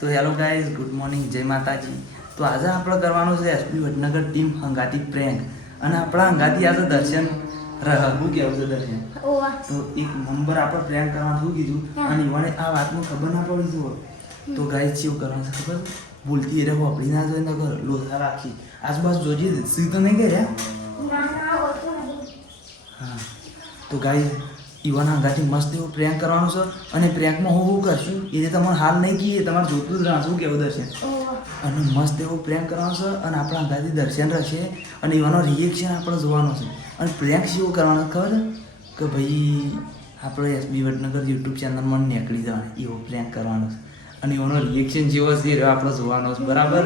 તો hello guys, good morning, જય માતાજી. તો આજે આપણે કરવાનું છે એસપી વડનગર ટીમ હંગાતી પ્રેન્ક. અને આપણા હંગાતી આજે દર્શન શું કહેવું છે દર્શન? તો એક નંબર આપણે પ્રેન્ક કરવાનું શું કીધું અને મને આ વાતનું ખબર ના પડી જુઓ તો ગાઈઝ કેવું કરવાનું છે ખબર? ભૂલથી એ હોપડી ના જોઈ નગર લોથા રાખી આજુબાજુ જોજે સી તો નહીં ગયા. હા તો ગાઈઝ ઈવન હંગાથી મસ્ત એવું પ્રેન્ક કરવાનું છે અને પ્રેન્કમાં હું કરશું એ તમને હાલ નહીં કહીએ, તમારે જોતું જ રહેશું કેવું દર્શન. અને મસ્ત એવું પ્રેન્ક કરવાનું છે અને આપણા હંગાથી દર્શન રહેશે અને એવાનો રિએક્શન આપણે જોવાનો છે. અને પ્રેન્ક શું કરવાનો ખબર કે ભાઈ આપણે એસબી વડનગર યુટ્યુબ ચેનલમાં નીકળી જવાનું એવો પ્રેન્ક કરવાનો છે અને એવાનો રિએક્શન જેવો છે આપણે જોવાનો છે. બરાબર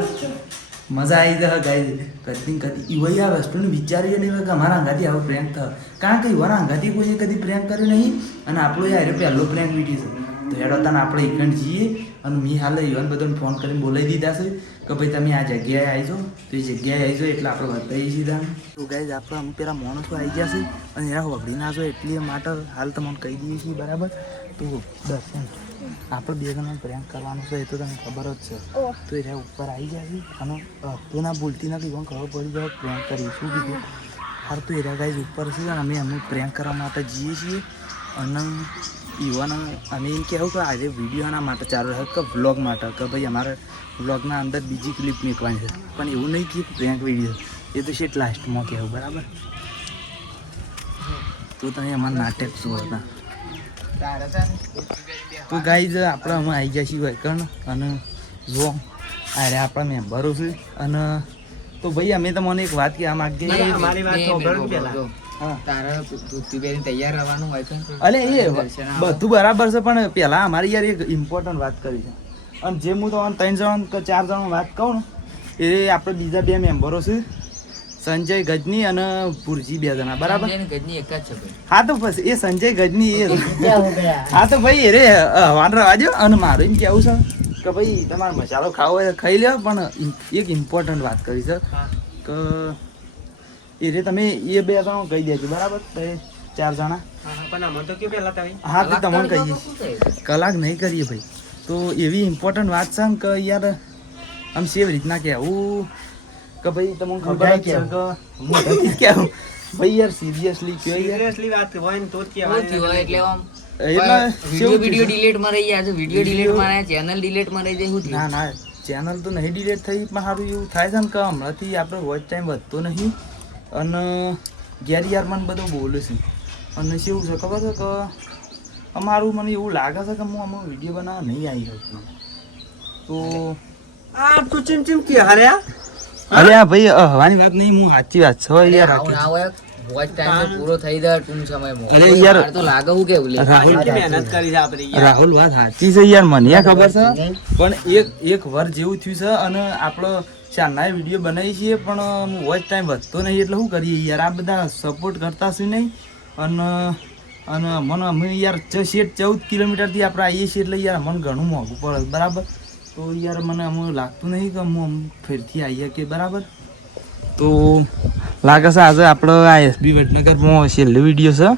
મજા આવી જાય ગાઈ કરતી ઈવઈ આ વસ્તુને વિચારીએ નહીં કે અમારા અંગાથી આવો પ્રેન્ક થાય, કારણ કે ઈવાના અંગાથી કોઈએ કદી પ્રેન્ક કર્યું નહીં અને આપણો યાર પહેલો પ્રેન્ક વિડીયો છે. તો હેડો તાને આપણે ઇવેન્ટ જઈએ અને મેં હાલ ઈવન બધાને ફોન કરીને બોલાવી દીધા છે કે ભાઈ તમે આ જગ્યાએ આવી જાઓ. તો એ જગ્યાએ આવી જાઓ એટલે આપણે બતાવીએ સીધા. તો ગાઈઝ આપણે અમુક પેલા માણસો આવી ગયા છે અને એના હોબડી ના જો એટલે માટે હાલ તમને કહી દઈએ છીએ. બરાબર તો દર્શન આપણે બે જણા પ્રેન્ક કરવાનું છે એ તો તમને ખબર જ છે. તો એ ઉપર આવી ગયા છે અને તો ના ભૂલતી નથી પણ ખબર પડી જાય પ્રેન્ક કરીએ શું કીધું. હાર તો એરા ગાઈઝ ઉપર છે અને અમે અમને પ્રેન્ક કરવા માટે જઈએ છીએ અને ઇવન અમે એમ કહેવું કે આજે વિડીયોના માટે ચાલુ રહે કે વ્લોગ માટે કે ભાઈ અમારે વ્લોગના અંદર બીજી ક્લિપ મૂકવાની છે, પણ એવું નહીં કે પ્રેન્ક વિડીયો એ તો શેટ લાસ્ટમાં કહેવું. બરાબર તો તમે અમારા નાટક શું હતા. તો ગાઈઝ આપણે અમે આવી ગયા છીએ વૈકણ અને જો અરે આપણા મેમ્બરો છે અને તો ભાઈ અમે તમને એક વાત કહેવા માંગીએ. અમારી વાત સાંભળો પહેલા. તારે ધોતી તૈયાર રહેવાનું હોય છે. અલે એ બધું બરાબર છે પણ પહેલા અમારી યાર એક ઇમ્પોર્ટન્ટ વાત કરી છે અને જે હું તમને 3 જણ કે 4 જણ વાત કહું ને એ આપણે બીજા 2 મેમ્બરો છે, સંજય ગજની અને પુરજી 2 જણા. બરાબર ગજની એક જ છે ભાઈ. હા તો બસ એ સંજય ગજની એ હા તો ભાઈ એ રે હવાન રવાજો. અને મારું એમ કેવું છે કે ભાઈ તમારે મસાલો ખાવો હોય ખાઈ લો, પણ એક ઇમ્પોર્ટન્ટ વાત કરી છે કે એ રે તમે એ 2 જણા કહી દેજો. બરાબર તો એ 4 જણા હા તો તમને કહીએ કલાક નહીં કરીએ ભાઈ. તો એવી ઇમ્પોર્ટન્ટ વાત છે ને કે યાર આમ સેવી રીતના કહેવું કે ભાઈ તમને ખબર જ છે કે મોઢાથી કહેવું ભાઈ યાર સિરિયસલી વાત હોય ને તો જ કહેવાય. એટલે આમ એટલે વિડિયો ડિલીટ માં રહી ગયા છે. વિડિયો ડિલીટ માં રહ્યા, ચેનલ ડિલીટ માં રહી જાય. શું ના ના ચેનલ તો નહીં ડિલીટ થઈ પણ સારું એવું થાય છે ને કે હમણાંથી આપણો વોચ ટાઈમ વધતો નહીં અને ઘેર યાર મને બધું બોલે છે અને શું છે ખબર છે કે અમારું મને એવું લાગે છે કે હું આમાં વિડીયો બનાવવા નહીં આવી શકું. તો આ તું ચીમ કે હર્યા અરે આ ભાઈ હવાની વાત નહીં, હું સાચી વાત છે યાર. ના હોય વોચ ટાઈમ પૂરો થઈ જાય ટૂંક સમયમાં. અરે યાર તો લાગે હું કેવું લે રાહુલ મહેનત કરી છે આપણે. રાહુલ વાત સાચી છે યાર, મને ખબર છે પણ એક વર જેવું થયું છે અને આપણો ચારના વિડીયો બનાવી છીએ પણ વોચ ટાઈમ વધતો નહીં એટલે શું કરીએ યાર. આ બધા સપોર્ટ કરતા શું નહીં અને મને અમે યાર 14 કિલોમીટરથી આપણે આવીએ છીએ એટલે યાર મને ઘણું મોંઘું પડે. બરાબર તો યાર મને અમને લાગતું નહીં કે હું ફેરથી આવીએ કે. બરાબર તો લાગે છે આજે આપણો આ એસબી વડનગરમાં છેલ્લો વિડીયો છે.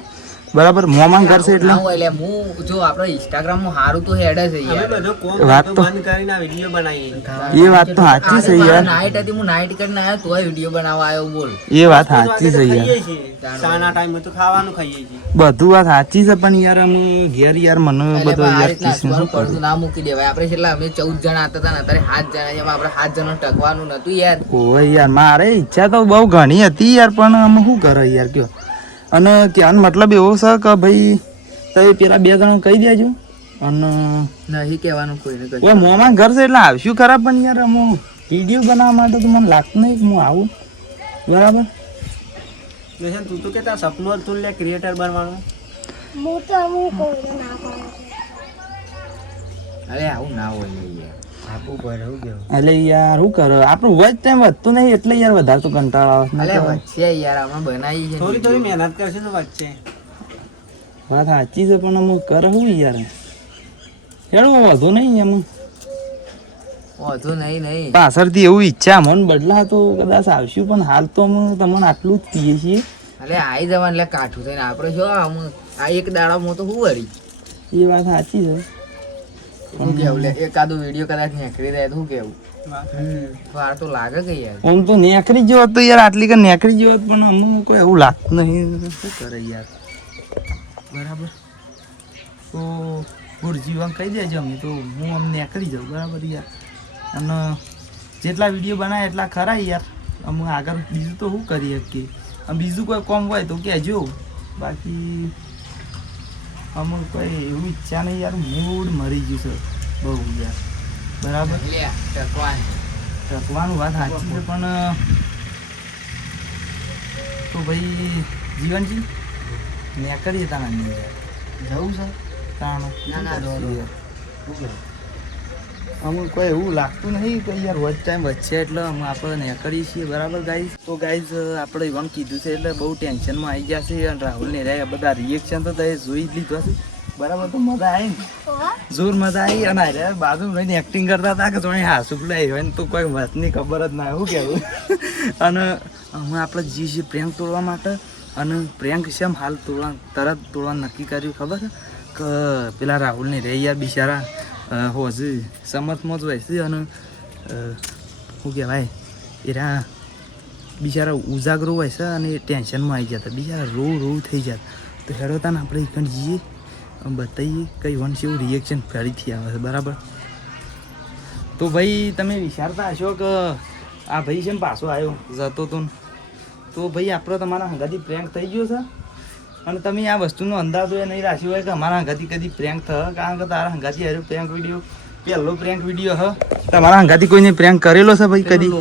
બરાબર મોમાં કરશે એટલે હું જો આપણે ઇન્સ્ટાગ્રામ માં સારું તો હેડ છે યાર. વાત તો બંધ કરીને વિડિયો બનાવીએ. એ વાત તો સાચી છે યાર. નાઈટ હતી, હું નાઈટ કરીને આવ્યો તોય વિડિયો બનાવવા આવ્યો. બોલ એ વાત સાચી છે યાર. સાના ટાઈમે તો ખાવાનું ખાઈએ છીએ. બધું વાત સાચી છે પણ યાર અમે ઘેર યાર મને બધો યાર કિસ્મત પડતું ના મૂકી દેવાય. આપણે છેલ્લા અમે 14 જણા હતા ને અત્યારે 7 જણા એમાં આપણે 7 જણા ટકવાનું નતું યાર. ઓય યાર મારે ઈચ્છા તો બહુ ઘણી હતી યાર પણ અમે શું કરે યાર કયો. અને કહેવાનો મતલબ એવો છે કે ભાઈ તમે પેલા 2 જણા કહી દેજો અને નહીં કહેવાનું કોઈને કહી. ઓય મોમાં ઘર છે એટલે આવશું ખરા પણ યાર અમે વિડીયો બનાવવા માટે તો મને લાગતું નહીં કે હું આવું. બરાબર તું તો કેતા સપનું હતું લે ક્રિએટર બનવાનું. અરે આવું ના હોય યાર. આપું પડે હું કેવું. એટલે યાર શું કરો આપણું વોચ ટાઈમ વધતું નહીં એટલે યાર વધારે તો કંટાળો આવે. અલે વચ્ચે યાર આમાં બનાવી છે. થોડી મહેનત કરશે ને વચ્ચે. વાત સાચી છે પણ અમુક કરે શું યાર હેડો વધુ નહીં એમ વધુ નહીં પાછળથી એવું ઈચ્છા મન બદલા તો કદાચ આવશું પણ હાલ તો અમે તમને આટલું જ પીએ છીએ. અરે આવી જવાનું એટલે કાઠું થઈને આપણે જો આ એક દાડામાં તો શું વળી. એ વાત સાચી છે શું કેવું લે એકાદો વિડીયો કદાચ નીકળી જાય તો શું કેવું વાર તો લાગે કે યાર આમ તો નેકરી જેવો તો યાર આટલી કે નેકરી જેવો પણ અમુક કોઈ એવું લાગતું નહીં શું કરે યાર બરાબર તો ગુરજીવાન કહી દેજો અમે તો હું આમ નેકરી જાઉં બરાબર યાર અને જેટલા વિડીયો બનાવે એટલા ખરા યાર અમે આગળ બીજું તો શું કરી શકીએ અને બીજું કોઈ કોમ હોય તો કહેજો બાકી અમુક કોઈ એવું ઈચ્છા નહીં યાર મૂડ મરી ગયું છે બહુ યાર બરાબર લે ટકવાન ટકવાનું વાત સાચી છે પણ તો ભાઈ જીવનજી મેં કરીએ તાણા જવું છે તાણા અમુક કોઈ એવું લાગતું નહીં કે યાર વચ ટાઈમ વચ્ચે એટલે અમે આપણે ને કરીએ છીએ બરાબર ગાઈઝ તો ગાઈઝ આપણે ઇવન કીધું છે એટલે બહુ ટેન્શનમાં આવી ગયા છે અને રાહુલ ને રહ્યા બધા રિએક્શન તો તમે જોઈ જ લીધો છે બરાબર તો મજા આવી ને જોર મજા આવી અને અરે બાજુ રહીને એક્ટિંગ કરતા હતા કે જોઈ હાસુ પડાય હોય ને તો કોઈ વાતની ખબર જ ના એવું કહેવું અને અમે આપણે જી છીએ પ્રેન્ક તોડવા માટે અને પ્રેન્ક શેમ હાલ તરત તોડવા નક્કી કર્યું ખબર છે કે પેલા રાહુલને રહે યાર બિચારા હોજે સમર્થમાં જ હોય છે અને શું કહેવાય એરા બિચારા ઉજાગરો હોય છે અને ટેન્શનમાં આવી જતા બિચારા રોવ થઈ જતા તો હેડો તાને આપણે એકણ જઈએ બતાવીએ કઈ વન છે એવું રિએક્શન ફરીથી આવે છે બરાબર તો ભાઈ તમે વિચારતા હશો કે આ ભાઈ છે ને પાછો આવ્યો જતો તો ભાઈ આપણો તમારા હંગાથી પ્રેન્ક થઈ ગયો છે અને તમે આ વસ્તુનો અંદાજો એ નહીં રાખ્યો હોય કે અમારા હંગાથી કદી પ્રેન્ક થયો કારણ કે તારા હંગાથી આવ્યો પ્રેન્ક વિડીયો પહેલો પ્રેન્ક વિડીયો હ તમારા હંગાથી કોઈને પ્રેન્ક કરેલો છે ભાઈ કદી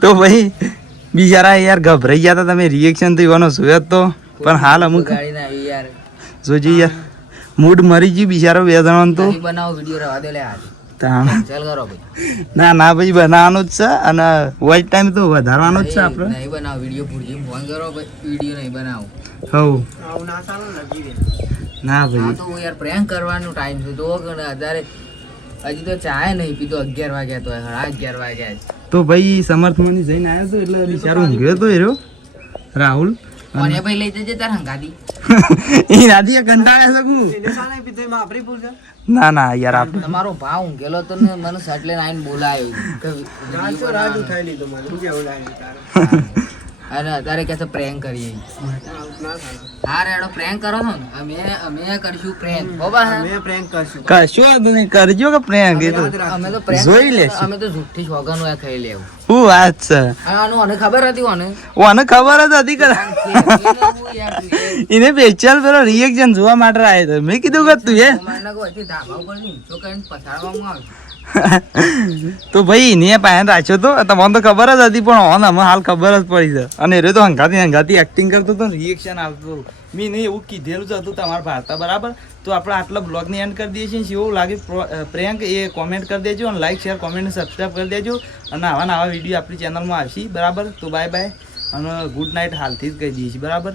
તો ભાઈ બિચારા યાર ગભરાઈ ગયા હતા તમે રિએક્શન થવાનો જોયો તો પણ હાલ અમુક જોજી યાર મૂડ મરી ગયું બિચારો બે જણાનો તો બનાવો વિડીયો રવા દે લે આજ તાણ ચાલ કરો ભાઈ ના ભાઈ બનાવવાનો જ છે અને વોચ ટાઈમ તો વધારવાનો જ છે આપણે નહીં બનાવો વિડીયો પૂરજી ફોન કરો ભાઈ વિડીયો નહીં બનાવો હવ ના આ ભાઈ તો યાર પ્રેન્ક કરવાનો ટાઈમ છે તો અત્યારે હજી તો ચાય નહીં પીતો 11 વાગ્યા તો 11:30 વાગ્યા છે તો ભાઈ સમર્થમાં જઈને આવ્યો તો એટલે બિચારો ઊંઘ્યો તો એરો રાહુલ કોને ભાઈ લઈ જજે તાર હંગાતી એ નાદી કંટાળે શકું ના યાર આપણે તમારો ભાવ ઊંઘેલો તો ને મને સટલે આઈને બોલાયો કે અને અત્યારે કે છે પ્રેન્ક કરીએ હા રેડો પ્રેન્ક કરો છો ને અમે કરશું પ્રેન્ક હો બા કશું વાંધો નહીં કરજો કે પ્રેન્ક એ તો અમે તો પ્રેન્ક જોઈ લેશું. અમે તો જુઠ્ઠી સોગન હોય ખાઈ લેવું શું વાત છે આનું મને ખબર હતી ઓને ઓને ખબર જ હતી કે એને સ્પેશિયલ પેલો રિએક્શન જોવા માટે આવ્યો હતો મેં કીધું કે તું એ ધાબા ઉપર ઊંચો કરીને પછાડવામાં આવશે તો ભાઈ એને પાયન રાખ્યો તો તમને તો ખબર જ હતી પણ ઓન અમે હાલ ખબર જ પડી છે અને એ તો હંગાતી એક્ટિંગ કરતો હતો રિએક્શન આવતું મેં નહીં એવું કીધેલું જ હતું તમારા ભારતા બરાબર તો આપણે આટલા બ્લોગની એન્ડ કરી દઈએ છીએ એવું લાગે પ્રેન્ક એ કોમેન્ટ કરી દેજો અને લાઈક શેર કોમેન્ટ સબસ્ક્રાઈબ કરી દેજો અને આવા વિડીયો આપણી ચેનલમાં આવશે બરાબર તો બાય અને ગુડ નાઇટ હાલથી જ કહી દઈએ છીએ બરાબર